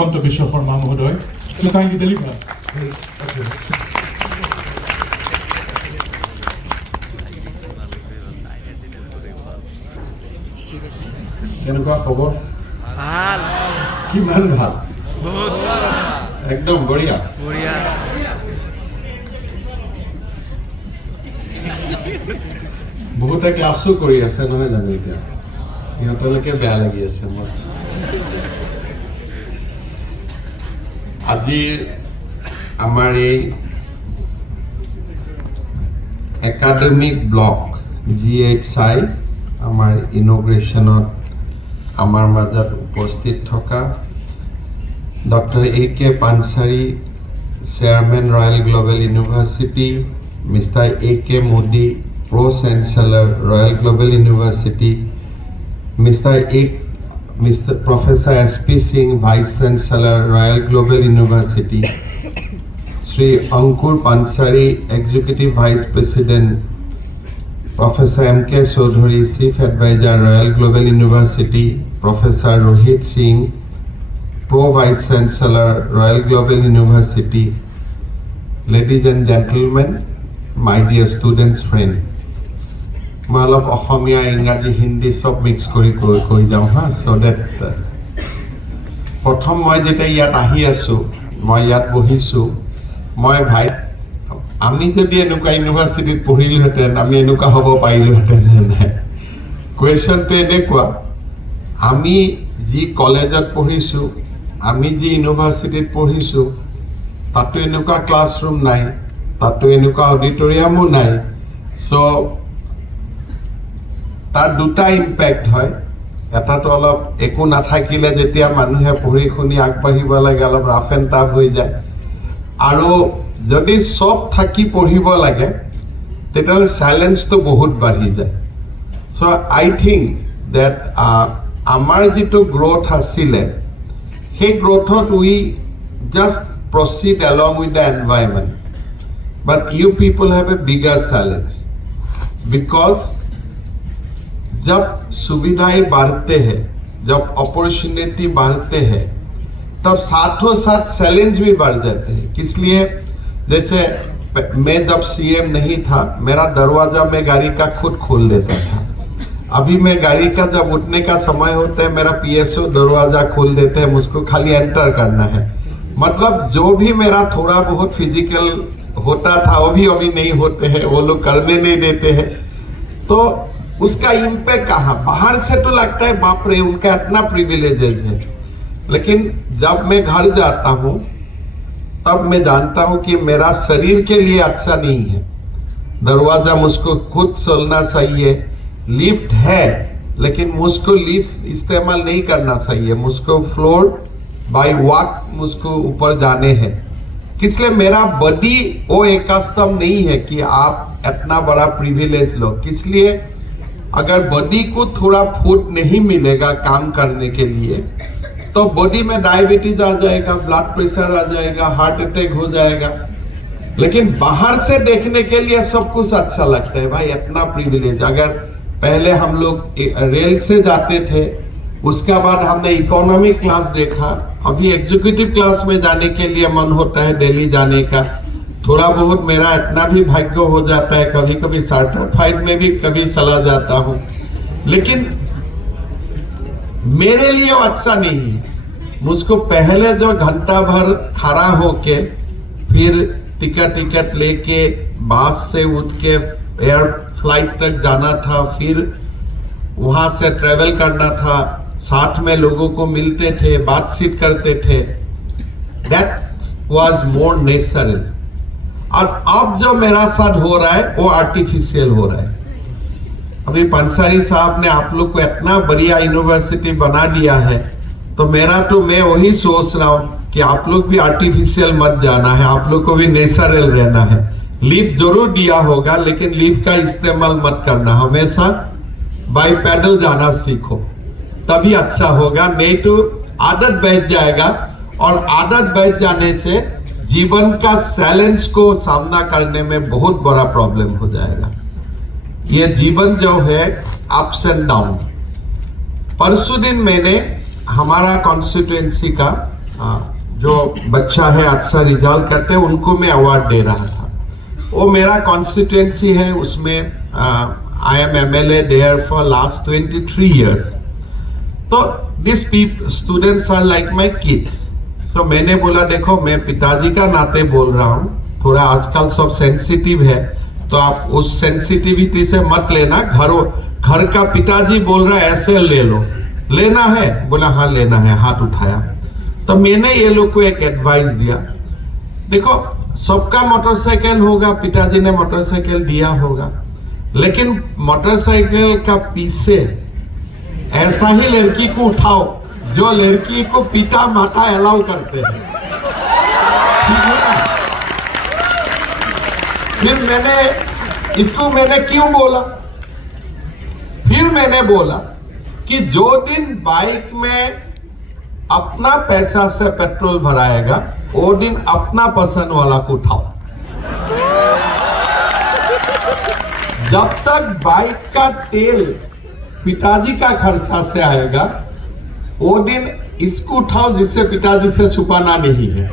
Biswa Sharma Mahoday to kindly deliver his address. কেনেকুৱা খবৰ ভাল কিমান ভাল বহুত একদম বঢ়িয়া বঢ়িয়া বহুতে ক্লাছো কৰি আছে নহয় জানো এতিয়া সিহঁতলৈকে বেয়া লাগি আছে মোৰ আজি আমাৰ এই একাডেমিক ব্লক GHI আমাৰ ইনগ্ৰেশ্যনত আমাৰ মাজত উপস্থিত থকা doctor AK Panchari chairman Royal Global University mister AK Modi Pro Chancellor Royal Global University Mr. Professor SP Singh Vice Chancellor Royal Global University Sri Ankur Pansari Executive Vice President Professor MK Chaudhary Chief Advisor Royal Global University Professor Rohit Singh Pro Vice Chancellor Royal Global University Ladies and gentlemen my dear students friend মই অলপ অসমীয়া ইংৰাজী হিন্দী সব mix কৰি কৈ যাওঁ হা so that প্ৰথম মই যেতিয়া ইয়াত আহি আছো মই ইয়াত বহিছো মই ভাই আমি যদি এনেকুৱা ইউনিভাৰ্চিটিত পঢ়িলোহেঁতেন আমি এনেকুৱা হ'ব পাৰিলোহেঁতেন নাই কুৱেশ্যনটো এনেকুৱা আমি যি কলেজত পঢ়িছোঁ আমি যি ইউনিভাৰ্চিটিত পঢ়িছোঁ তাতো এনেকুৱা ক্লাছৰুম নাই তাতো এনেকুৱা অডিটৰিয়ামো নাই সো তাৰ দুটা ইম্পেক্ট হয় এটাতো অলপ একো নাথাকিলে যেতিয়া মানুহে পঢ়ি শুনি আগবাঢ়িব লাগে অলপ ৰাফ এণ্ড টাফ হৈ যায় আৰু যদি সব থাকি পঢ়িব লাগে তেতিয়াহ'লে চাইলেঞ্চটো বহুত বাঢ়ি যায় সো আই থিংক ডেট আমাৰ যিটো গ্ৰ'থ আছিলে সেই গ্ৰ'থত we just proceed along with the environment but you people have a bigger challenge because जब सुविधाएं बढ़ते हैं जब अपॉर्चुनिटी बढ़ते हैं तब साथों साथ चैलेंज भी बढ़ जाते हैं इसलिए जैसे मैं जब CM नहीं था मेरा दरवाजा मैं गाड़ी का खुद खोल लेता था अभी मैं गाड़ी का जब उठने का समय होता है मेरा PSO दरवाजा खोल देते हैं मुझको खाली एंटर करना है मतलब जो भी मेरा थोड़ा बहुत फिजिकल होता था वो भी अभी नहीं होते हैं वो लोग करने नहीं देते हैं तो उसका इम्पैक्ट कहाँ बाहर से तो लगता है बाप रे उनका इतना प्रिविलेजेस है लेकिन जब मैं घर जाता हूँ तब मैं जानता हूँ कि मेरा शरीर के लिए अच्छा नहीं है दरवाजा मुझको खुद चलना चाहिए लिफ्ट है लेकिन मुझको लिफ्ट इस्तेमाल नहीं करना चाहिए मुझको फ्लोर बाय वॉक मुझको ऊपर जाने हैं इसलिए मेरा बॉडी वो एक स्तंभ नहीं है कि आप इतना बड़ा प्रिविलेज लो इसलिए अगर बॉडी को थोड़ा फूड नहीं मिलेगा काम करने के लिए तो बॉडी में डायबिटीज आ जाएगा ब्लड प्रेशर आ जाएगा हार्ट अटैक हो जाएगा लेकिन बाहर से देखने के लिए सब कुछ अच्छा लगता है भाई इतना प्रिविलेज अगर पहले हम लोग रेल से जाते थे उसके बाद हमने इकोनॉमिक क्लास देखा अभी एग्जीक्यूटिव क्लास में जाने के लिए मन होता है दिल्ली जाने का थोड़ा बहुत मेरा इतना भी भाग्य हो जाता है कभी कभी सर्टिफाइड में भी कभी चला जाता हूँ लेकिन मेरे लिए वो अच्छा नहीं है मुझको पहले जो घंटा भर खड़ा होके फिर टिकट लेके बस से उठ के एयर फ्लाइट तक जाना था फिर वहाँ से ट्रेवल करना था साथ में लोगों को मिलते थे बातचीत करते थे दैट वाज मोर नेचुरल और अब जो मेरा साथ हो रहा है वो आर्टिफिशियल हो रहा है अभी पंसारी साहब ने आप लोग को इतना बढ़िया यूनिवर्सिटी बना दिया है तो मेरा तो मैं वही सोच रहा हूँ कि आप लोग भी आर्टिफिशियल मत जाना है आप लोग को भी नेचुरल रहना है लिफ्ट जरूर दिया होगा लेकिन लिफ्ट का इस्तेमाल मत करना हमेशा बाई पैडल जाना सीखो तभी अच्छा होगा नहीं तो आदत बैठ जाएगा और आदत बैठ जाने से जीवन का चैलेंज को सामना करने में बहुत बड़ा प्रॉब्लम हो जाएगा ये जीवन जो है अप्स एंड डाउन परसों दिन मैंने हमारा कॉन्स्टिट्यूएंसी का जो बच्चा है अच्छा रिजल्ट करते हैं उनको मैं अवार्ड दे रहा था। वो मेरा कॉन्स्टिट्यूएंसी है, उसमें I am MLA there for last 23 years। तो this students are like my kids. So मैंने बोला देखो मैं पिताजी का नाते बोल रहा हूँ, थोड़ा आजकल सब सेंसिटिव है तो आप उस सेंसिटिविटी से मत लेना। घर का पिताजी बोल रहा है ऐसे ले लो, लेना है? बोला हाँ लेना है, हाथ उठाया। तो मैंने ये लोग को एक एडवाइस दिया, देखो सबका मोटरसाइकिल होगा, पिताजी ने मोटरसाइकिल दिया होगा, लेकिन मोटरसाइकिल का पीछे ऐसा ही लड़की को उठाओ जो लड़की को पिता माता अलाउ करते हैं। फिर मैंने क्यों बोला? फिर मैंने बोला कि जो दिन बाइक में अपना पैसा से पेट्रोल भराएगा वो दिन अपना पसंद वाला को उठाओ। जब तक बाइक का तेल पिताजी का खर्चा से आएगा वो दिन इसको उठाओ जिससे पिताजी से छुपाना नहीं है।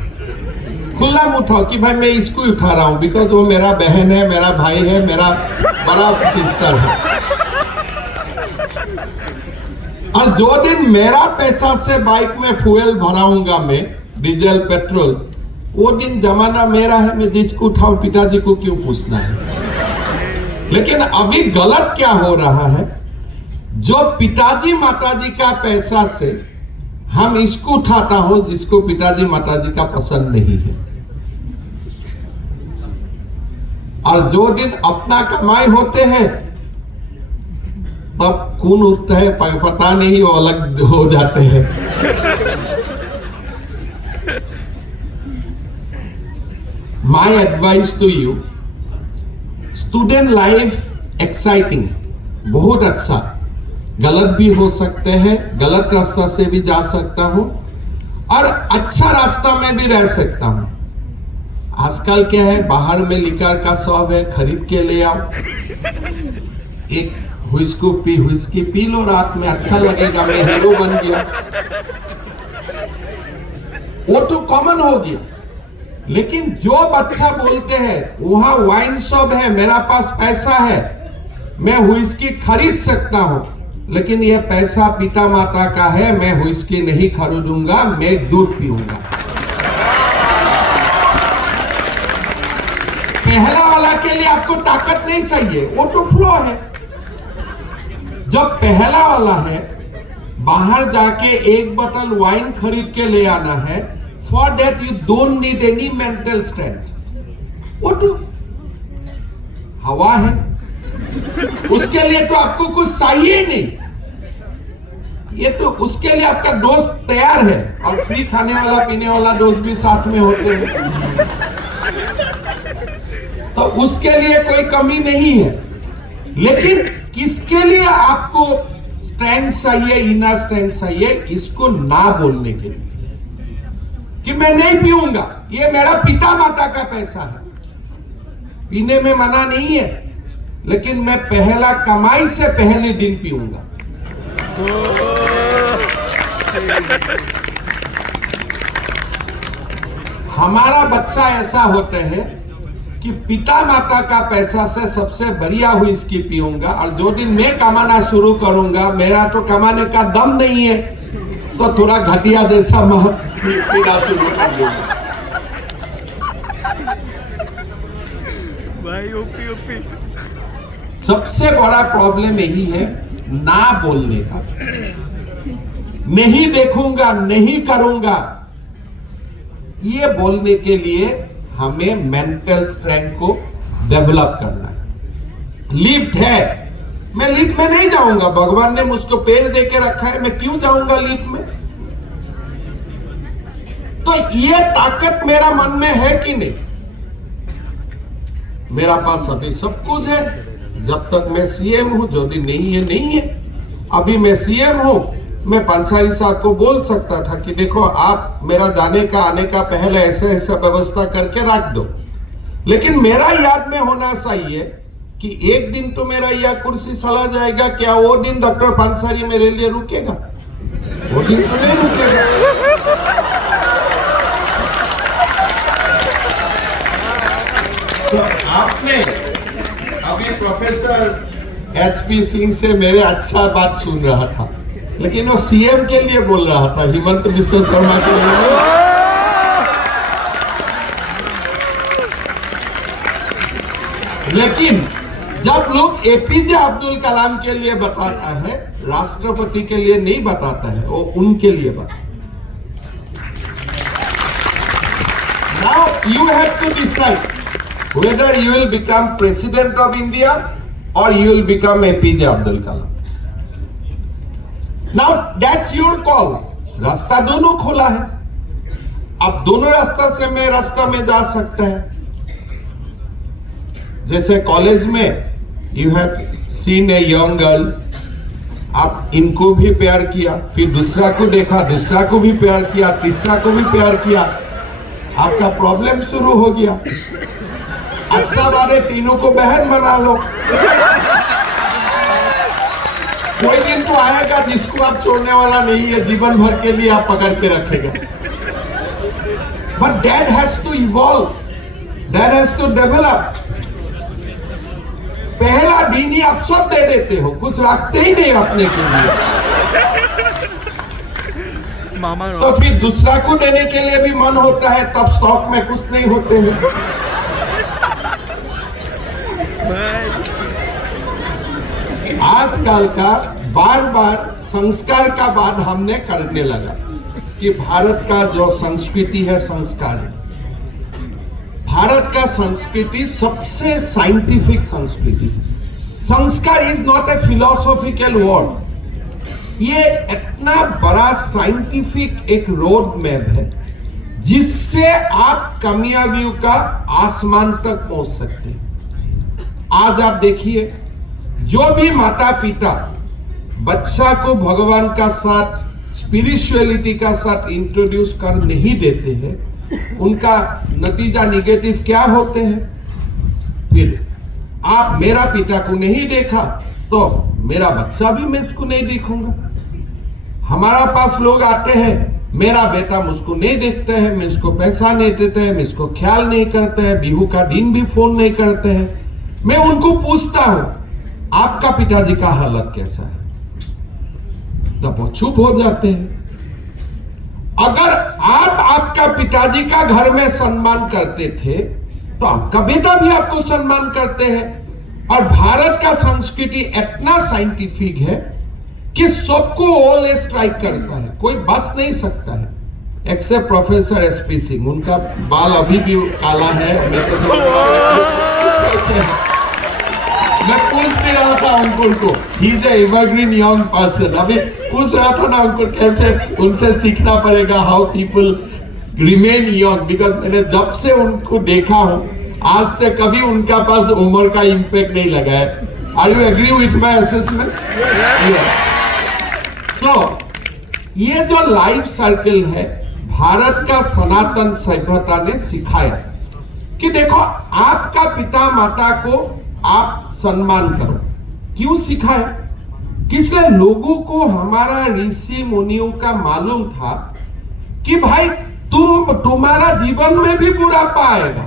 खुला मुंह उठाओ कि भाई मैं इसको उठा रहा हूं बिकॉज वो मेरा बहन है, मेरा भाई है, मेरा बड़ा सिस्टर है। और जो दिन मेरा पैसा से बाइक में फ्यूल भराऊंगा मैं, डीजल पेट्रोल, वो दिन जमाना मेरा है, मैं जिसको उठाऊं पिताजी को क्यों पूछना है। लेकिन अभी गलत क्या हो रहा है, जो पिताजी माताजी का पैसा से हम इसको उठाता हो जिसको पिताजी माताजी का पसंद नहीं है। और जो दिन अपना कमाई होते हैं तब खून उठता है, पता नहीं वो अलग हो जाते हैं। My advice to you, student life exciting, बहुत अच्छा, गलत भी हो सकते हैं, गलत रास्ता से भी जा सकता हूं और अच्छा रास्ता में भी रह सकता हूं। आजकल क्या है, बाहर में लिकर का शौक है, खरीद के ले आओ, एक हुइस्की पी लो, रात में अच्छा लगेगा, मैं हीरो बन गया, वो तो कॉमन हो गया। लेकिन जो बच्चा बोलते हैं वहां वाइन शॉप है, मेरा पास पैसा है, मैं हुइस्की खरीद सकता हूं, लेकिन यह पैसा पिता माता का है, मैं हुइस्की नहीं खरीदूंगा, मैं दूध पीऊंगा। पहला वाला के लिए आपको ताकत नहीं चाहिए, वो तो फ्लो है। जब पहला वाला है, बाहर जाके एक बोतल वाइन खरीद के ले आना है, for that you don't need any mental strength, वो तो हवा है, उसके लिए तो आपको कुछ चाहिए ही नहीं। ये तो उसके लिए आपका दोस्त तैयार है, और फ्री खाने वाला पीने वाला दोस्त भी साथ में होते हैं, तो उसके लिए कोई कमी नहीं है। लेकिन किसके लिए आपको स्ट्रेंथ चाहिए, इनर स्ट्रेंथ चाहिए, इसको ना बोलने के लिए कि मैं नहीं पीऊंगा, ये मेरा पिता माता का पैसा है, पीने में मना नहीं है, लेकिन मैं पहला कमाई से पहले दिन पीऊंगा। हमारा बच्चा ऐसा होते हैं कि पिता माता का पैसा से सबसे बढ़िया हुई इसकी पीऊंगा, और जो दिन मैं कमाना शुरू करूंगा, मेरा तो कमाने का दम नहीं है, तो थोड़ा घटिया जैसा पीना शुरू कर दूंगा। भाई ओपी सबसे बड़ा प्रॉब्लम यही है ना बोलने का, नहीं देखूंगा, नहीं करूंगा। ये बोलने के लिए हमें मेंटल स्ट्रेंथ को डेवलप करना है। लिफ्ट है, मैं लिफ्ट में नहीं जाऊंगा, भगवान ने मुझको पैर दे के रखा है, मैं क्यों जाऊंगा लिफ्ट में? तो ये ताकत मेरा मन में है कि नहीं? मेरा पास अभी सब कुछ है, जब तक मैं सीएम हूं, जो दिन नहीं है नहीं है। अभी मैं सीएम हूं, मैं पंसारी साहब को बोल सकता था कि देखो आप मेरा जाने का आने का पहले ऐसे ऐसा व्यवस्था करके रख दो, लेकिन मेरा याद में होना चाहिए कि एक दिन तो मेरा यह कुर्सी चला जाएगा, क्या वो दिन डॉक्टर पंसारी मेरे लिए रुकेगा? वो दिन तो नहीं रुकेगा। आपने अभी प्रोफेसर एसपी सिंह से मेरे अच्छा बात सुन रहा था, लेकिन वो सीएम के लिए बोल रहा था, हिमंत बिश्व शर्मा के लिए। लेकिन जब लोग एपीजे अब्दुल कलाम के लिए बताता है, राष्ट्रपति के लिए नहीं बताता है, वो उनके लिए बताता है। Now you have to decide whether you will become president of India or you will become APJ Abdul Kalam. Now that's your call. रास्ता दोनों खोला है, अब दोनों रास्ता से मैं रास्ता में जा सकता है। जैसे कॉलेज में you have seen a young girl, आप इनको भी प्यार किया, फिर दूसरा को देखा, दूसरा को भी प्यार किया, तीसरा को भी प्यार किया, आपका प्रॉब्लम शुरू हो गया। अच्छा बारे तीनों को बहन बना लो। कोई दिन तो आएगा जिसको आप छोड़ने वाला नहीं है, जीवन भर के लिए आप पकड़ के रखेगा। But that has to evolve, that has to develop. पहला दिन ही आप सब दे देते हो, कुछ रखते ही नहीं अपने के लिए। तो फिर दूसरा को देने के लिए भी मन होता है, तब स्टॉक में कुछ नहीं होते हैं। आजकल का बार बार संस्कार का बात हमने करने लगा कि भारत का जो संस्कृति है संस्कार है। भारत का संस्कृति सबसे साइंटिफिक संस्कृति। संस्कार is not a philosophical word, ये इतना बड़ा साइंटिफिक एक रोड मैप है जिससे आप कामयाबियों का आसमान तक पहुंच सकते हैं। आज आप देखिए, जो भी माता पिता बच्चा को भगवान का साथ, स्पिरिचुअलिटी का साथ इंट्रोड्यूस कर नहीं देते हैं, उनका नतीजा निगेटिव क्या होते हैं। फिर आप मेरा पिता को नहीं देखा तो मेरा बच्चा भी मैं इसको नहीं देखूंगा। हमारा पास लोग आते हैं, मेरा बेटा मुझको नहीं देखते हैं, मैं इसको पैसा नहीं देते हैं, मैं इसको ख्याल नहीं करते हैं, बिहू का दिन भी फोन नहीं करते हैं। मैं उनको पूछता हूं आपका पिताजी का हालत कैसा है, तब वो चुप हो जाते हैं। अगर आप आपका पिताजी का घर में सम्मान करते थे तो आपका बेटा भी आपको सम्मान करते हैं। और भारत का संस्कृति इतना साइंटिफिक है कि सबको ऑल स्ट्राइक करता है, कोई बस नहीं सकता है एक्सेप्ट प्रोफेसर एसपी सिंह। उनका बाल अभी भी काला है। मैं पूछ भी रहा था अंकुर को, he is evergreen young person. अभी पूछ रहा था ना अंकुर, कैसे उनसे सीखना पड़ेगा how people remain young, because मैंने जब से उनको देखा हूं आज से कभी उनका पास उम्र का इंपैक्ट नहीं लगा है। Are you agree with my assessment? So ये जो लाइफ सर्कल है, भारत का सनातन सभ्यता ने सिखाया कि देखो आपका पिता माता को आप सम्मान करो। क्यों सिखाया? किसलिए लोगों को हमारा ऋषि मुनियों का मालूम था कि भाई तुम्हारा जीवन में भी बुढ़ापा आएगा।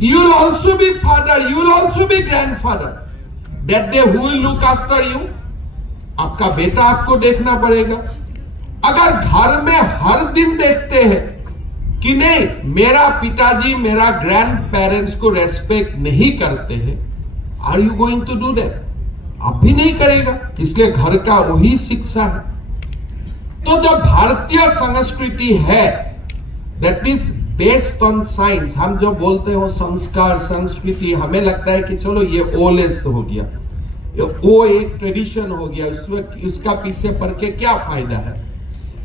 You will also be father, you will also be grandfather. That day who will look after you? आपका बेटा आपको देखना पड़ेगा। अगर घर में हर दिन देखते हैं कि नहीं मेरा पिताजी मेरा ग्रैंड पेरेंट्स को रेस्पेक्ट नहीं करते हैं, are you going to do that? आप भी नहीं करेगा, इसलिए घर का वही शिक्षा है। तो जो भारतीय संस्कृति है that is based on science. हम जो बोलते हो संस्कार संस्कृति, हमें लगता है कि चलो ये ओलेस हो गया, वो एक ट्रेडिशन हो गया, उसका पीछे पड़ के क्या फायदा है।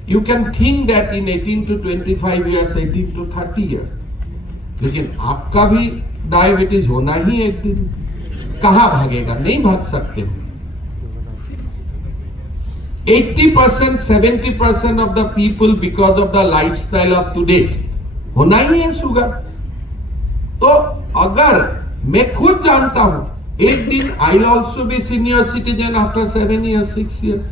You can think that in 18 to 25 years, 18 to 30 years, लेकिन आपका भी डायबिटीज होना ही एक दिन। कहां भागेगा? नहीं भाग सकते। 80% 70% of the people because of the lifestyle of today होना ही है शुगर। तो अगर मैं खुद जानता हूं एक दिन I will also be senior citizen after 7 years 6 years।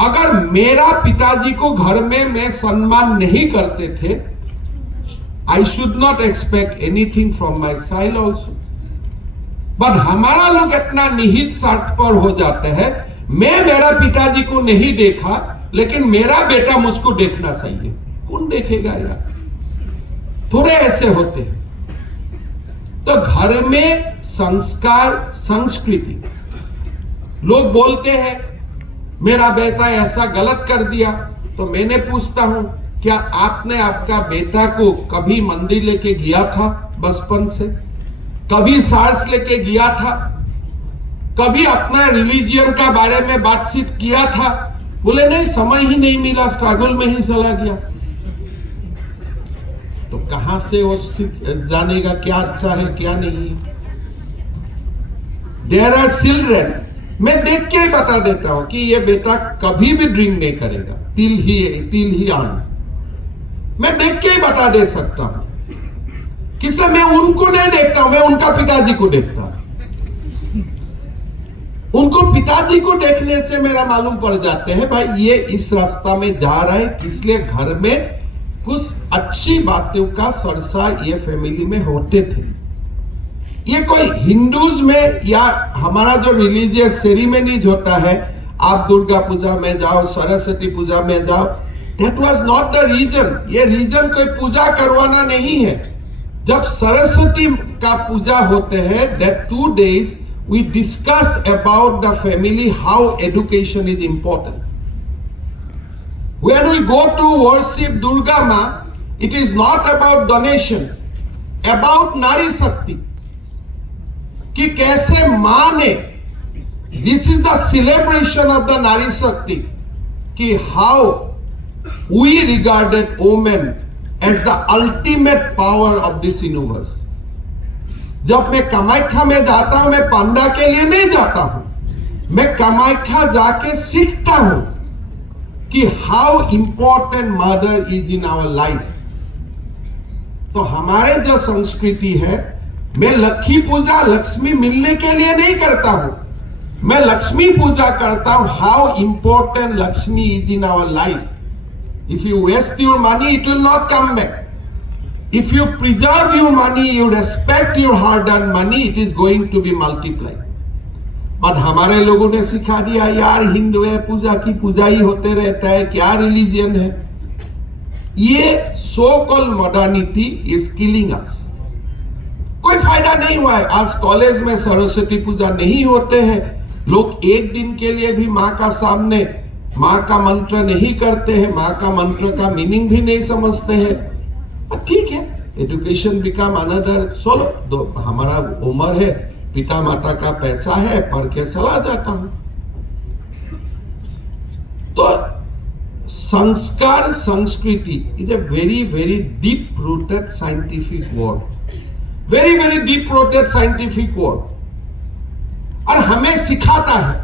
अगर मेरा पिताजी को घर में मैं सम्मान नहीं करते थे, I should not expect anything from my side also. But हमारा लोग इतना निहित स्वार्थ पर हो जाते हैं, मैं मेरा पिताजी को नहीं देखा लेकिन मेरा बेटा मुझको देखना चाहिए। कौन देखेगा यार? थोड़े ऐसे होते हैं। तो घर में संस्कार, संस्कृति, लोग बोलते हैं मेरा बेटा ऐसा गलत कर दिया, तो मैंने पूछता हूं क्या आपने आपका बेटा को कभी मंदिर लेके गया था बचपन से? कभी सार्स लेके गया था? कभी अपना रिलीजियन का बारे में बातचीत किया था? बोले नहीं, समय ही नहीं मिला, स्ट्रगल में ही चला गया। तो कहां से वो जानेगा क्या अच्छा है क्या नहीं है? देयर आर चिल्ड्रन, मैं देख के ही बता देता हूं कि ये बेटा कभी भी ड्रिंक नहीं करेगा टिल ही अर्न। मैं देख के ही बता दे सकता हूं। किसलिए? मैं उनको नहीं देखता हूं, मैं उनका पिताजी को देखता हूं। उनको पिताजी को देखने से मेरा मालूम पड़ जाते हैं भाई ये इस रास्ता में जा रहा है, इसलिए घर में कुछ अच्छी बातों का चर्चा ये फैमिली में होते थे। ये कोई हिंदूज में या हमारा जो रिलीजियस सेरेमनीज होता है, आप दुर्गा पूजा में जाओ, सरस्वती पूजा में जाओ, that was not the reason. ये रीजन कोई पूजा करवाना नहीं है। जब सरस्वती का पूजा होते हैं, that 2 days we discuss about the family, how education is important. When we go to worship Durga Ma, it is not about donation, about Nari Shakti. कि कैसे मां ने, this is the celebration of the Nari Shakti, कि how we regarded women as the ultimate power of this universe. जब मैं कामाख्या में जाता हूं, मैं पांडा के लिए नहीं जाता हूं, मैं कामाख्या जाके सीखता हूं कि how important mother is in our life. तो हमारे जो संस्कृति है, मैं लक्ष्मी पूजा लक्ष्मी मिलने के लिए नहीं करता हूं, मैं लक्ष्मी पूजा करता हूं how important Lakshmi is in our life. If you waste your money it will not come back. If you preserve your money, you respect your hard-earned money, it is going to be multiplied. पर हमारे लोगों ने सिखा दिया यार हिंदू है, पूजा की पूजा ही होते रहता है, क्या रिलीजियन है? ये so called modernity is killing us. कोई फायदा नहीं हुआ है। आज कॉलेज में सरस्वती पूजा नहीं होते हैं, लोग एक दिन के लिए भी माँ का सामने माँ का मंत्र नहीं करते हैं, माँ का मंत्र का मीनिंग भी नहीं समझते हैं। ठीक है, एजुकेशन बिकम अनदर, चलो हमारा उम्र है, पिता माता का पैसा है, पढ़ के चला जाता हूं। तो संस्कार, संस्कृति is a very very deep rooted scientific word, very very deep rooted scientific word, और हमें सिखाता है।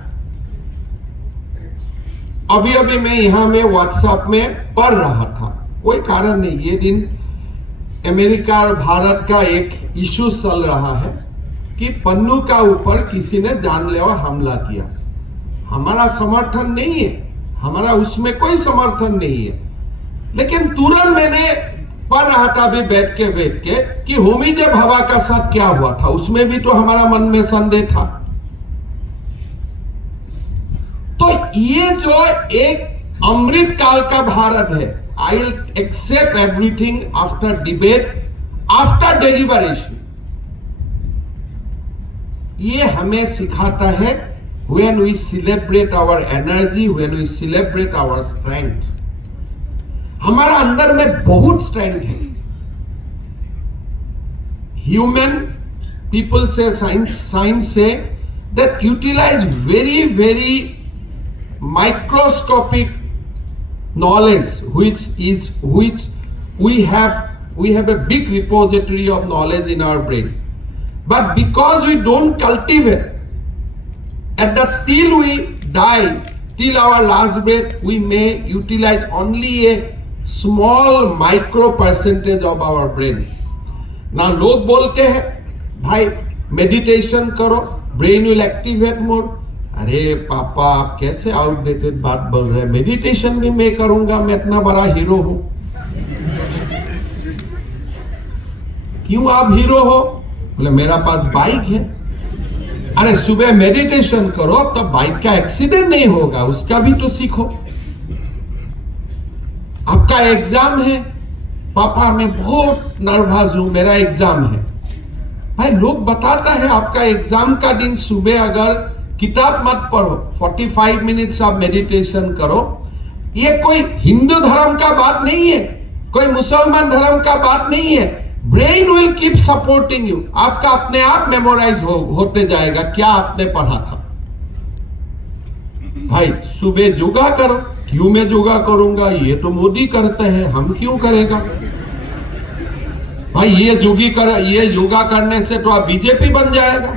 अभी अभी मैं यहां में व्हाट्सएप में पढ़ रहा था, कोई कारण नहीं, ये दिन अमेरिका और भारत का एक इशू चल रहा है कि पन्नू का ऊपर किसी ने जानलेवा हमला किया। हमारा समर्थन नहीं है, हमारा उसमें कोई समर्थन नहीं है, लेकिन तुरंत मैंने पढ़ रहा था अभी बैठ के कि होमी भाभा का साथ क्या हुआ था, उसमें भी तो हमारा मन में संदेह था। तो ये जो एक अमृत काल का भारत है, I will accept everything after debate, after deliberation. ये हमें सिखाता है when we celebrate our energy, when we celebrate our strength. हमारा अंदर में बहुत strength है। Human people say, science say that utilize very very microscopic knowledge which we have a big repository of knowledge in our brain, but because we don't cultivate at the till we die, till our last breath, we may utilize only a small micro percentage of our brain. Now लोग बोलते हैं भाई meditation करो, brain will activate मोर। अरे पापा आप कैसे outdated बात बोल रहे हैं, मेडिटेशन भी मैं करूंगा, मैं इतना बड़ा हीरो हूं। क्यों आप हीरो हो? बोले मेरा पास बाइक है। अरे सुबह मेडिटेशन करो तो बाइक का एक्सीडेंट नहीं होगा, उसका भी तो सीखो। आपका एग्जाम है, पापा मैं बहुत नर्वस हूं, मेरा एग्जाम है। भाई लोग बताता है आपका एग्जाम का दिन सुबह अगर किताब मत पढ़ो, 45 मिनट्स आप मेडिटेशन करो। ये कोई हिंदू धर्म का बात नहीं है, कोई मुसलमान धर्म का बात नहीं है। Brain will keep supporting you, आपका अपने आप मेमोराइज होते जाएगा क्या आपने पढ़ा था। भाई सुबह योगा करो। क्यों मैं योगा करूंगा? ये तो मोदी करते हैं, हम क्यों करेगा? भाई ये योगा करने से तो आप बीजेपी बन जाएगा।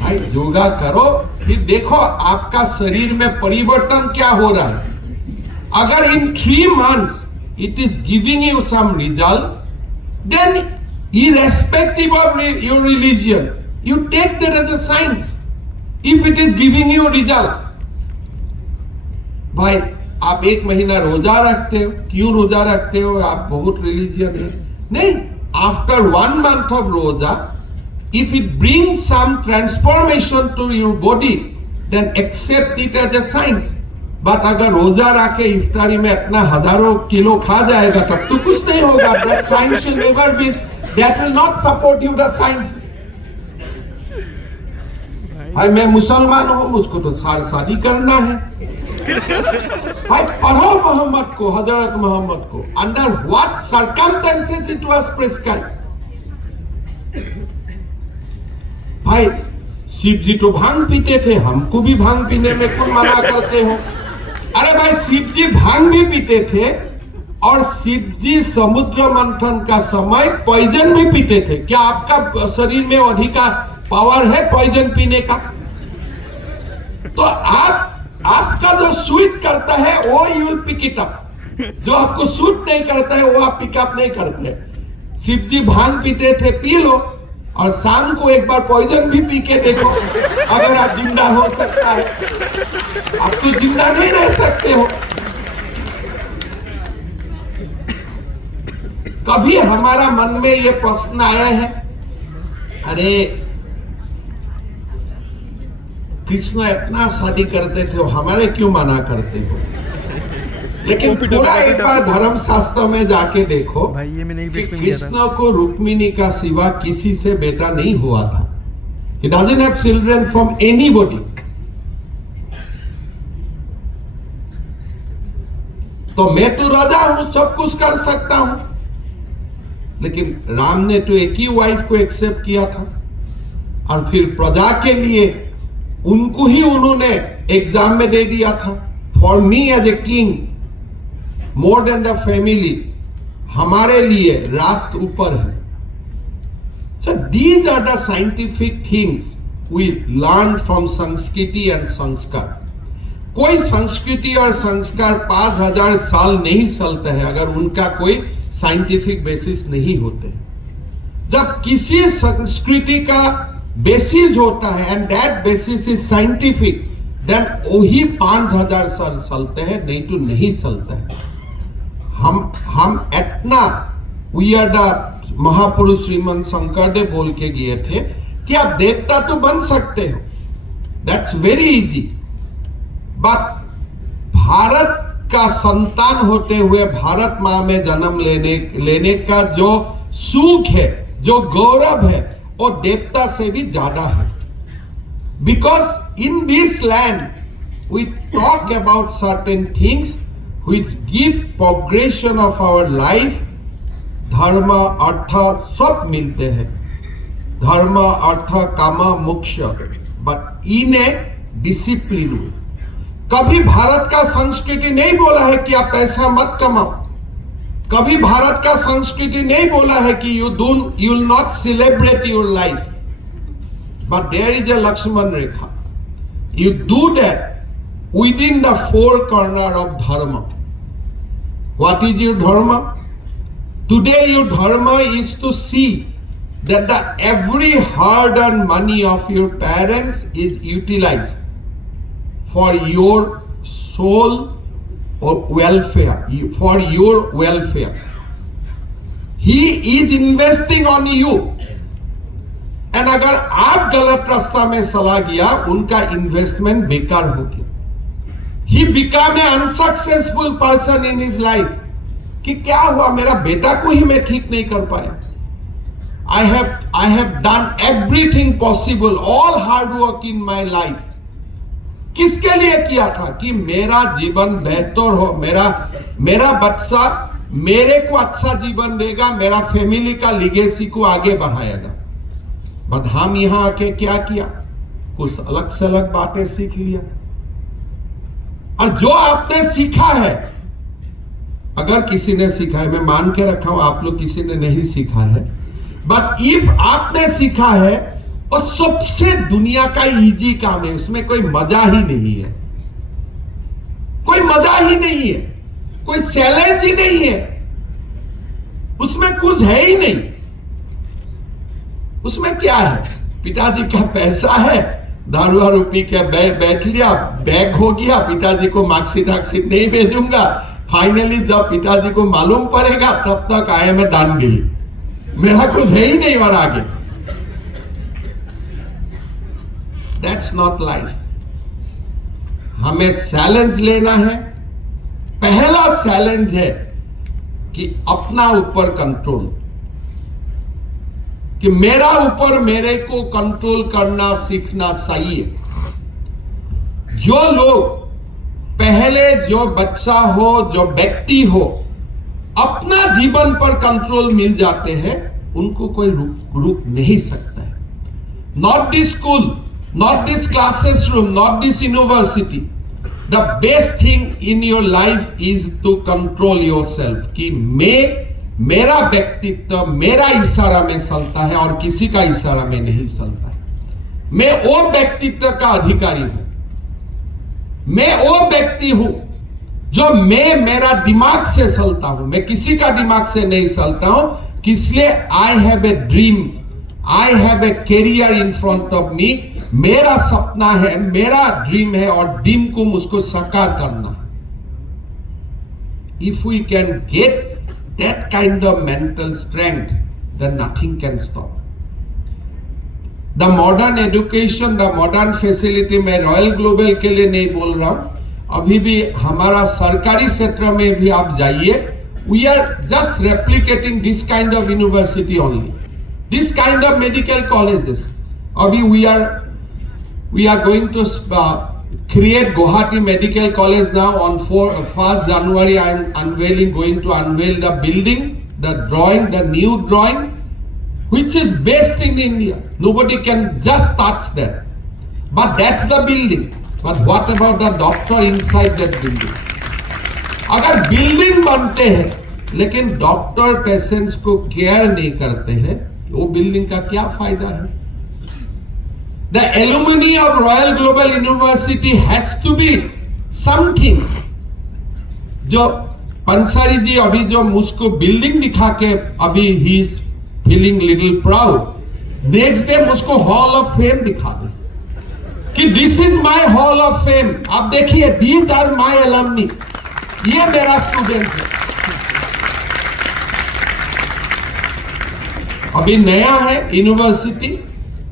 भाई योगा करो, फिर देखो आपका शरीर में परिवर्तन क्या हो रहा है। अगर इन 3 months it is giving you some result, then irrespective of your religion, you take that as a science. If it is giving you result, भाई आप 1 महीना रोजा रखते हो, क्यों रोजा रखते हो? आप बहुत रिलीजियन है? नहीं, आफ्टर 1 month of रोजा, if it brings some transformation to your body, then accept it as a science. But अगर रोजा रखे इफ्तारी में इतना हजारों किलो खा जाएगा तब तो कुछ नहीं होगा। That science will never be, that will not support you the science. भाई मैं मुसलमान हूं, मुझको तो शादी करना है। भाई पढ़ो मोहम्मद को, हजरत मोहम्मद को, under what circumstances it was prescribed. भाई शिव जी तो भांग पीते थे, हमको भी भांग पीने में क्यों मना करते हो? अरे भाई शिव जी भांग भी पीते थे और शिव जी समुद्र मंथन का समय पॉइजन भी पीते थे। क्या आपका शरीर में अधिक पावर है पॉइजन पीने का? तो आपका जो सूट करता है वो you will pick it up, जो आपको सूट नहीं करता है वो आप पिकअप नहीं करते। शिव जी भांग पीते थे, पी लो और शाम को एक बार पॉइजन भी पी के देखो, अगर आप जिंदा हो सकता है। आप तो जिंदा नहीं रह सकते हो। कभी हमारा मन में ये प्रश्न आया है, अरे कृष्ण इतना शादी करते थे, हमारे क्यों मना करते हो? लेकिन पूरा एक बार धर्म शास्त्र में जाके देखो कि कृष्ण को रुक्मिणी का सिवा किसी से बेटा नहीं हुआ था। He doesn't have children from anybody. तो मैं तो राजा हूं, सब कुछ कर सकता हूं, लेकिन राम ने तो एक ही वाइफ को एक्सेप्ट किया था और फिर प्रजा के लिए उनको ही उन्होंने एग्जाम में दे दिया था। For me as a king more than the family, हमारे लिए राष्ट्र ऊपर है। So these are the scientific things we learn from sanskriti and sanskar. कोई संस्कृति और संस्कार 5000 साल नहीं चलते हैं अगर उनका कोई साइंटिफिक बेसिस नहीं होते। जब किसी संस्कृति का बेसिस होता है and that basis is scientific, then वही 5000 साल चलते हैं, नहीं तो नहीं चलते हैं। हम इतना, वी आर द महापुरुष श्रीमंत शंकरदेव बोल के गए थे कि आप देवता तो बन सकते हो, that's very easy, but Bharat का संतान होते हुए भारत माँ में जन्म लेने का जो सुख है, जो गौरव है, वो देवता से भी ज्यादा है। Because in this land we talk about certain things which give progression of our life। धर्म अर्थ सब मिलते हैं, धर्म अर्थ काम मोक्ष, बट इन ए डिसिप्लिन। कभी भारत का संस्कृति नहीं बोला है कि आप पैसा मत कमाओ, कभी भारत का संस्कृति नहीं बोला है कि you will not celebrate your life, but there is a Lakshman Rekha, you do that within the 4 corners of dharma। What is your dharma? Today your dharma is to see that every hard-earned money of your parents is utilized for your soul or welfare, for your welfare। He is investing on you. And अगर आप गलत रास्ता में चला गया, उनका investment बेकार हो गया। He become a unsuccessful person in his life. कि क्या हुआ, मेरा बेटा को ही मैं ठीक नहीं कर पाया। I have done everything possible, all hard work in my life. किसके लिए किया था? कि मेरा जीवन बेहतर हो, मेरा बच्चा मेरे को अच्छा जीवन देगा, मेरा फैमिली का लिगेसी को आगे बढ़ाएगा। बट हम यहां आके क्या किया? कुछ अलग से अलग बातें सीख लिया। और जो आपने सीखा है, अगर किसी ने सीखा है, मैं मान के रखा हूं आप लोग किसी ने नहीं सीखा है, बट इफ आपने सीखा है, और सबसे दुनिया का इजी काम है, उसमें कोई मजा ही नहीं है, कोई मजा ही नहीं है, कोई चैलेंज ही नहीं है, उसमें कुछ है ही नहीं। उसमें क्या है? पिताजी का पैसा है, दारू वारू पी के बैठ लिया, बैग हो गया, पिताजी को मार्कशीट नहीं भेजूंगा, फाइनली जब पिताजी को मालूम पड़ेगा तब तक आए मैं डान गई, मेरा कुछ है ही नहीं और आगे। That's not life. हमें चैलेंज लेना है। पहला चैलेंज है कि अपना ऊपर कंट्रोल, कि मेरा ऊपर मेरे को कंट्रोल करना सीखना चाहिए। जो लोग पहले, जो बच्चा हो, जो व्यक्ति हो, अपना जीवन पर कंट्रोल मिल जाते हैं, उनको कोई रुक नहीं सकता है। Not this school, not this classes room, not this university. The best thing in your life is to control your self. कि मेरा व्यक्तित्व मेरा इशारा में चलता है और किसी का इशारा में नहीं चलता है। मैं वो व्यक्तित्व का अधिकारी हूं, मैं वो व्यक्ति हूं जो मेरा दिमाग से चलता हूं, मैं किसी का दिमाग से नहीं चलता हूं। इसलिए I have a dream, I have a career in front of me. मेरा सपना है, मेरा ड्रीम है, और ड्रीम को मुझको साकार करना। If we can get that kind of mental strength, then nothing can stop. The modern education, the modern facility, मैं रॉयल ग्लोबल के लिए नहीं बोल रहा हूं, अभी भी हमारा सरकारी क्षेत्र में भी आप जाइए, we are just replicating this kind of university only, this kind of medical colleges. अभी we are going to create Guwahati Medical College now. On 1st January I am going to unveil the building, the drawing, the new drawing, which is based in India. Nobody can just touch that, but that's the building. But what about the doctor inside that building? अगर building बनते हैं लेकिन doctor patients को care नहीं करते हैं, वो building का क्या फायदा है? The alumni of Royal Global University has to be something. जो पंसारी जी अभी जो मुझको बिल्डिंग दिखा के अभी he is feeling little proud, next day मुझको हॉल ऑफ फेम दिखा दे कि this is my hall of fame. आप देखिए, दीज आर माय एलमनी, ये मेरा स्टूडेंट है। अभी नया है यूनिवर्सिटी,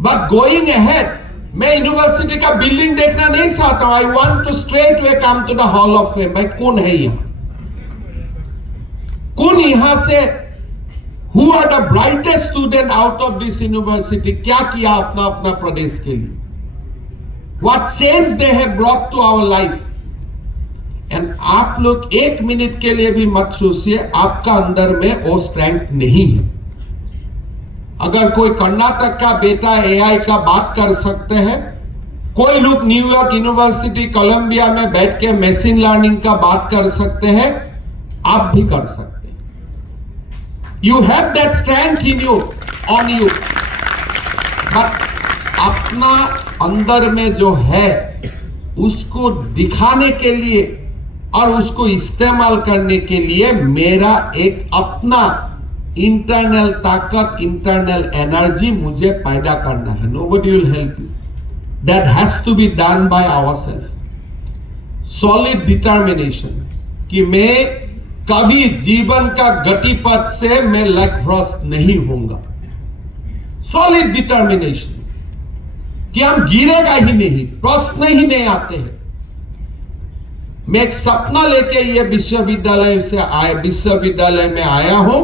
बट गोइंग अहेड मैं यूनिवर्सिटी का बिल्डिंग देखना नहीं चाहता हूं। I want to straight way come to the hall of fame. भाई कौन है यहां, कौन यहां से who are the brightest student out of this university, क्या किया अपना अपना प्रदेश के लिए, what change they have brought to our life. And आप लोग एक मिनट के लिए भी मत सोचिए आपका अंदर में वो स्ट्रेंथ नहीं है। अगर कोई कर्नाटक का बेटा एआई का बात कर सकते हैं, कोई लोग न्यूयॉर्क यूनिवर्सिटी कोलंबिया में बैठ के मशीन लर्निंग का बात कर सकते हैं, आप भी कर सकते हैं। You have that strength in you, on you. But अपना अंदर में जो है उसको दिखाने के लिए और उसको इस्तेमाल करने के लिए मेरा एक अपना इंटरनल ताकत, इंटरनल एनर्जी मुझे पैदा करना है। Nobody will help you, that has to be done by ourselves. Solid determination कि मैं कभी जीवन का गतिपथ से मैं लक्ष्यभ्रष्ट नहीं होऊंगा। सॉलिड डिटर्मिनेशन कि हम गिरेगा ही नहीं, प्रश्न ही नहीं आते हैं। मैं एक सपना लेके ये विश्वविद्यालय में आया हूं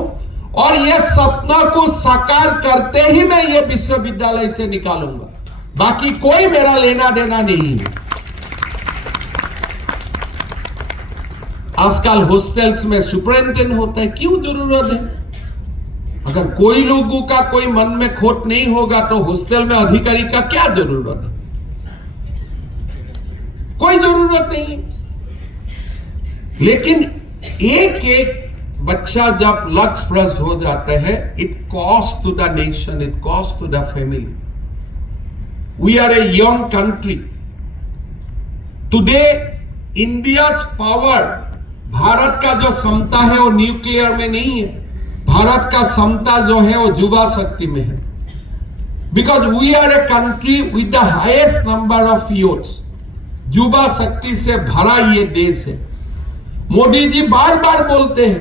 और ये सपना को साकार करते ही मैं ये विश्वविद्यालय से निकालूंगा, बाकी कोई मेरा लेना देना नहीं है। आजकल हॉस्टल्स में सुपरिटेंडेंट होता है, क्यों जरूरत है? अगर कोई लोगों का कोई मन में खोट नहीं होगा तो हॉस्टल में अधिकारी का क्या जरूरत है? कोई जरूरत नहीं है। लेकिन एक एक बच्चा जब लक्ष्यभ्रष्ट हो जाता है, it cost to the nation, it cost to the family. We are a young country today. India's power, Bharat का जो क्षमता है वो न्यूक्लियर में नहीं है। भारत का क्षमता जो है वो युवा शक्ति में है। Because we are a country with the highest number of youths. युवा शक्ति से भरा ये देश है। मोदी जी बार बार बोलते हैं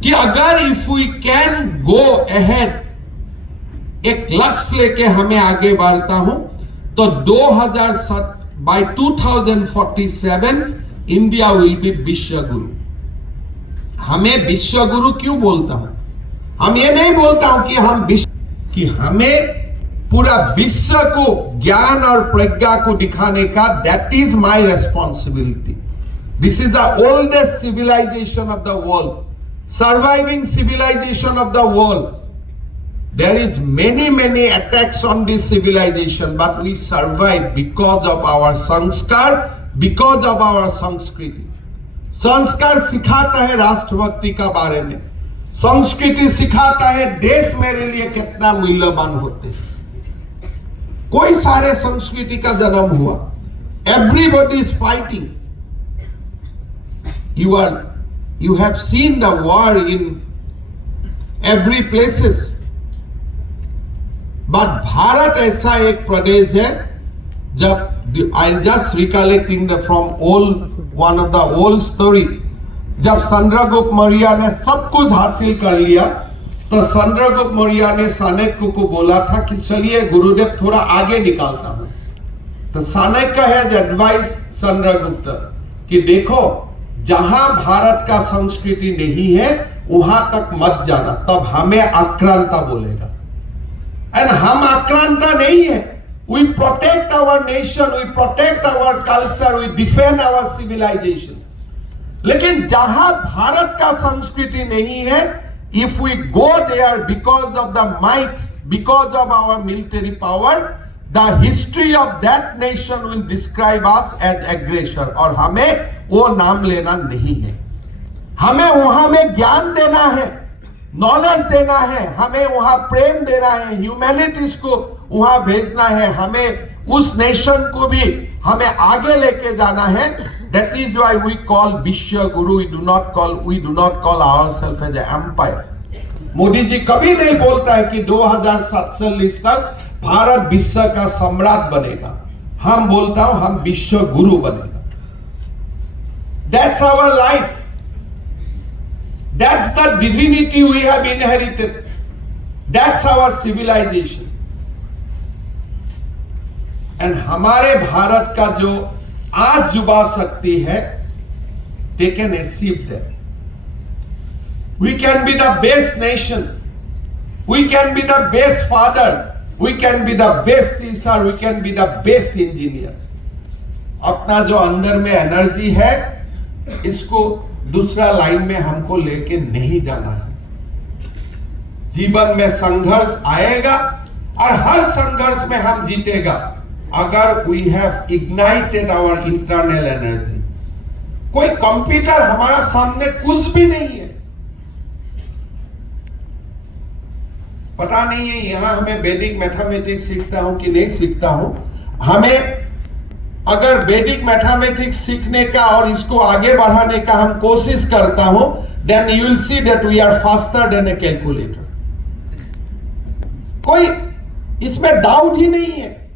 कि अगर if we can go ahead, एक लक्ष्य लेके हमें आगे बढ़ता हूं तो 2047 इंडिया विल बी विश्व गुरु। हमें विश्व गुरु क्यों बोलता हूं? हम ये नहीं बोलता हूं कि हम कि हमें पूरा विश्व को ज्ञान और प्रज्ञा को दिखाने का, that is my responsibility. This is the oldest civilisation of the world, surviving civilisation of the world. There is many attacks on this civilization, but we survive because of our sanskar, because of our संस्कृति। संस्कार सिखाता है राष्ट्रभक्ति का बारे में, संस्कृति सिखाता है देश मेरे लिए कितना मूल्यवान होते हैं। कोई सारे संस्कृति का जन्म हुआ। Everybody is fighting. You have seen the war in every places. But Bharat ऐसा एक प्रदेश है, जब I just recollecting from one of the old story, जब चंद्रगुप्त मौर्य ने सब कुछ हासिल कर लिया तो चंद्रगुप्त मौर्य ने चाणक्य को बोला था कि चलिए गुरुदेव थोड़ा आगे निकालता हूं। तो चाणक्य हैज एडवाइस चंद्रगुप्त कि देखो, जहां भारत का संस्कृति नहीं है वहां तक मत जाना, तब हमें आक्रांता बोलेगा। एंड हम आक्रांता नहीं है। We protect our nation, we protect our culture, we defend our civilisation. लेकिन जहां भारत का संस्कृति नहीं है, if we go there because of the might, because of our military power, the history of that nation will describe us as aggressor. और हमें वो नाम लेना नहीं है। हमें वहां में ज्ञान देना है, नॉलेज देना है, हमें वहां प्रेम देना है, ह्यूमैनिटीज को वहां भेजना है, हमें उस नेशन को भी हमें आगे लेके जाना है। That is why we call Vishwa Guru. We do not call ourselves as empire. Modi ji कभी नहीं बोलता है कि 2047 तक भारत विश्व का सम्राट बनेगा। हम बोलता हूं हम विश्व गुरु बनेगा। That's our life. That's the divinity we have inherited. That's our civilization. And हमारे भारत का जो आज युवा शक्ति है, they can achieve that. We can be the best nation. We can be the best father. We can be the best teacher. We can be the best engineer. अपना जो अंदर में एनर्जी है, इसको दूसरा लाइन में हमको लेके नहीं जाना है। जीवन में संघर्ष आएगा और हर संघर्ष में हम जीतेगा अगर we have ignited our internal energy. कोई कंप्यूटर हमारा सामने कुछ भी नहीं है। पता नहीं है यहां हमें वैदिक मैथमेटिक्स सीखता हूं कि नहीं सीखता हूं। हमें अगर वैदिक मैथमेटिक्स सीखने का और इसको आगे बढ़ाने का हम कोशिश करता हूं, then you will see that we are faster than a calculator. कोई इसमें डाउट ही नहीं है।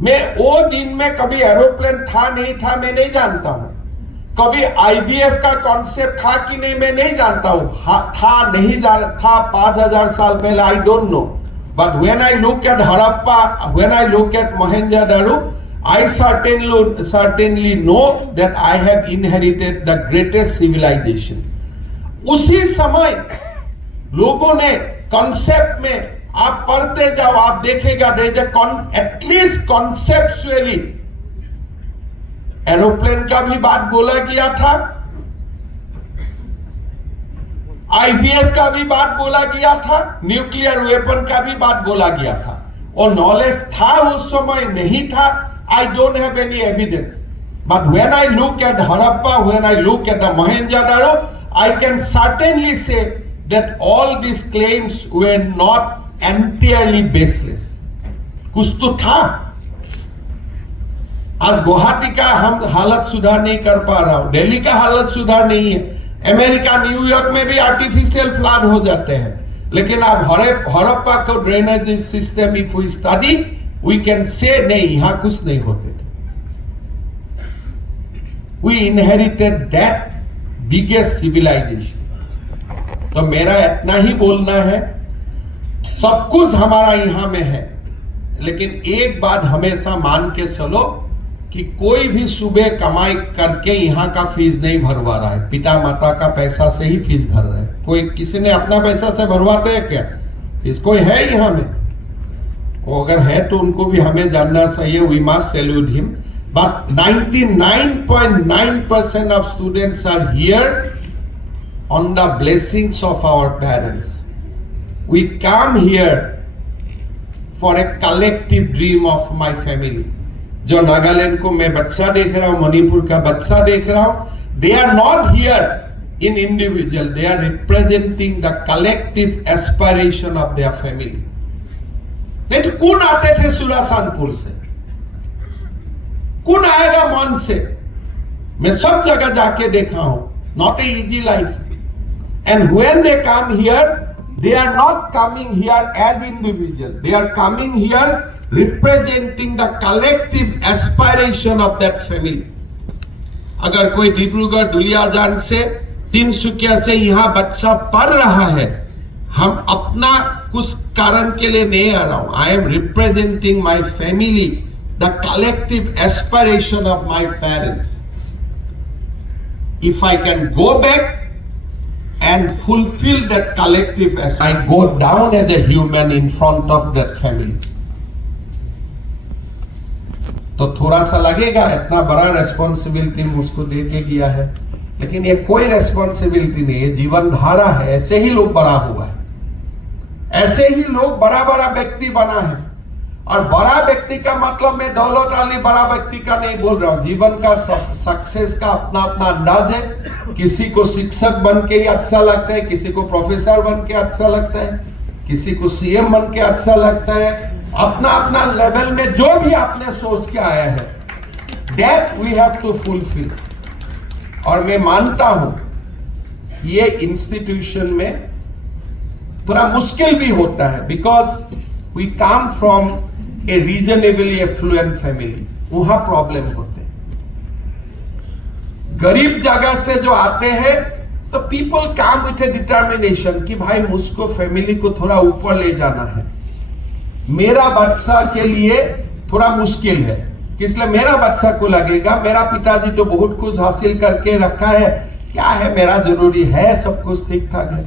मैं वो दिन में कभी एरोप्लेन था नहीं था मैं नहीं जानता हूं, कभी आईवीएफ का कॉन्सेप्ट था कि नहीं मैं नहीं जानता हूं, था नहीं था 5000 साल पहले, I don't know, but when I look at Harappa, when I look at Mohenjodaro, I certainly know that I have inherited the greatest civilization. उसी समय लोगों ने कॉन्सेप्ट में, आप पढ़ते जाओ आप देखेगा, एटलीस्ट कॉन्सेप्चुअली एरोप्लेन का भी बात बोला गया था, आईवीएफ का भी बात बोला गया था, न्यूक्लियर वेपन का भी बात बोला गया था, और नॉलेज था उस समय नहीं था, I don't have any evidence. But when I look at Harappa, when I look at the Mohenjo-daro, I can certainly say that all these claims were not entirely baseless. कुछ तो था। आज गुवाहाटी का हम हालत सुधार नहीं कर पा रहा हूं, दिल्ली का हालत सुधार नहीं है, अमेरिका न्यूयॉर्क में भी आर्टिफिशियल फ्लड हो जाते हैं, लेकिन आप हड़प्पा को drainage system if we study we can say नहीं, यहां कुछ नहीं होते थे। We inherited that biggest civilization। तो मेरा इतना ही बोलना है, सब कुछ हमारा यहां में है, लेकिन एक बात हमेशा मान के चलो कि कोई भी सुबह कमाई करके यहाँ का फीस नहीं भरवा रहा है, पिता माता का पैसा से ही फीस भर रहा है। कोई किसी ने अपना पैसा से भरवाते हैं क्या फीस? कोई है यहाँ में? वो अगर है तो उनको भी हमें जानना चाहिए, we must salute him. But 99.9% of students are here on the blessings of our parents. We come here for a collective dream of my family. जो नागालैंड को मैं बच्चा देख रहा हूं, मणिपुर का बच्चा देख रहा हूं, they are not here in individual, they are representing the collective aspiration of their family. नहीं तो कौन आते थे सुरासानपुर से? कौन आएगा मन से? मैं सब जगह जाके देखा हूं, not a easy life. And when they come here, they are not coming here as individual, they are coming here representing the collective aspiration of that family. अगर कोई डिब्रूगढ़ दुलियाजान से, तिनसुकिया से यहाँ बच्चा पढ़ रहा है, हम अपना कुछ कारण के लिए नहीं आ रहा हूं, I am representing my family, the collective aspiration of my parents. If I can go back and fulfill that collective as I go down as a human in front of that family, तो थोड़ा सा लगेगा इतना बड़ा responsibility मुझको दे के गया है, लेकिन ये कोई रेस्पॉन्सिबिलिटी नहीं है, जीवन धारा है। ऐसे ही लोग बड़ा हुआ है, ऐसे ही लोग बड़ा बड़ा व्यक्ति बना है। और बड़ा व्यक्ति का मतलब मैं दौलत वाली बड़ा व्यक्ति का नहीं बोल रहा हूं, जीवन का सक्सेस का अपना अपना अंदाज है। किसी को शिक्षक बन के ही अच्छा लगता है, किसी को प्रोफेसर बन के अच्छा लगता है, किसी को सीएम बन के अच्छा लगता है, अपना अपना लेवल में जो भी आपने सोच के आया है, that we have to fulfil. और मैं मानता हूं ये इंस्टीट्यूशन में थोड़ा मुश्किल भी होता है, because we come from a reasonably affluent family, वहां प्रॉब्लम होते हैं। गरीब जगह से जो आते हैं तो people come with a determination कि भाई मुझको फैमिली को थोड़ा ऊपर ले जाना है, मेरा बच्चा के लिए थोड़ा मुश्किल है, इसलिए मेरा बच्चा को लगेगा मेरा पिताजी तो बहुत कुछ हासिल करके रखा है, क्या है मेरा जरूरी है, सब कुछ ठीक ठाक है।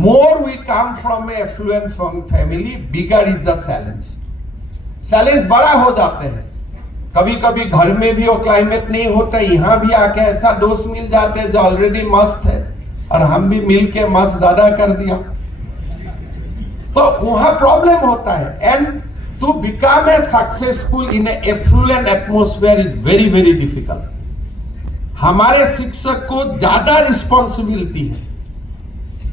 More we come from a affluent family, bigger is the challenge. Challenge बड़ा हो जाते हैं। कभी कभी घर में भी वो क्लाइमेट नहीं होता, यहाँ भी आके ऐसा दोस्त मिल जाते हैं जो ऑलरेडी मस्त है और हम भी मिल के मस्त ज्यादा कर दिया, तो वहां प्रॉब्लम होता है। And to become a successful in a affluent atmosphere is very very difficult. हमारे शिक्षक को ज्यादा रिस्पॉन्सिबिलिटी है,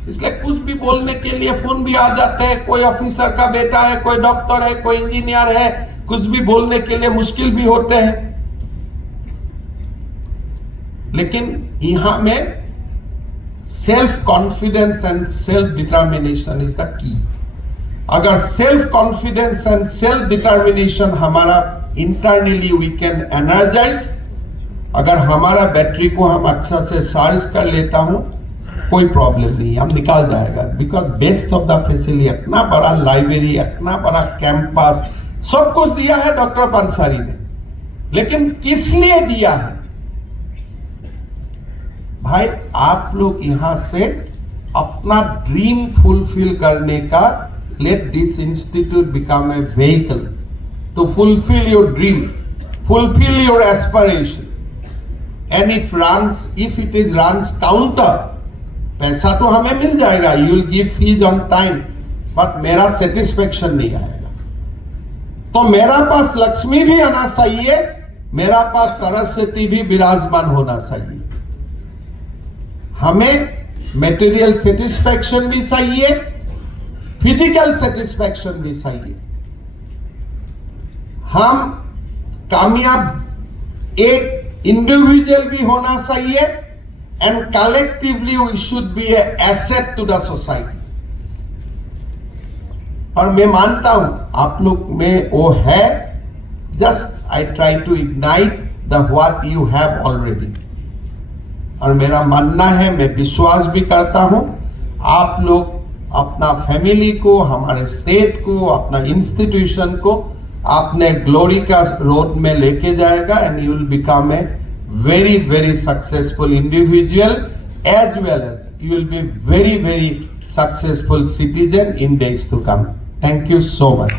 इसलिए कुछ भी बोलने के लिए फोन भी आ जाते हैं, कोई ऑफिसर का बेटा है, कोई डॉक्टर है, कोई इंजीनियर है, कुछ भी बोलने के लिए मुश्किल भी होते हैं। लेकिन यहां में self confidence and self determination is the key. अगर self confidence and self determination हमारा इंटरनली वी कैन एनर्जाइज, अगर हमारा बैटरी को हम अच्छा से चार्ज कर लेता हूं, कोई प्रॉब्लम नहीं, हम निकाल जाएगा। Because best of the facility, इतना बड़ा लाइब्रेरी, इतना बड़ा कैंपस, सब कुछ दिया है डॉक्टर पंसारी ने, लेकिन किस लिए दिया है भाई? आप लोग यहां से अपना ड्रीम फुलफिल करने का, let this institute become a vehicle to fulfil your dream, fulfil your aspiration. And if it is runs counter, पैसा तो हमें मिल जाएगा, you will give fees on time, but मेरा सेटिस्फेक्शन नहीं आएगा। तो मेरा पास लक्ष्मी भी आना चाहिए, मेरा पास सरस्वती भी विराजमान होना चाहिए। हमें मटेरियल सेटिस्फेक्शन भी चाहिए, फिजिकल सेटिस्फेक्शन भी चाहिए। हम कामयाब एक इंडिविजुअल भी होना चाहिए, and collectively we should be a asset to the society. और मैं मानता हूं आप लोग में वो है, just I try to ignite the what you have already. और मेरा मानना है, मैं विश्वास भी करता हूं, आप लोग अपना फैमिली को, हमारे स्टेट को, अपना इंस्टीट्यूशन को अपने ग्लोरी का रोड में लेके जाएगा, and you will become a very, very successful individual, as well as you will be very, very successful citizen in days to come. Thank you so much.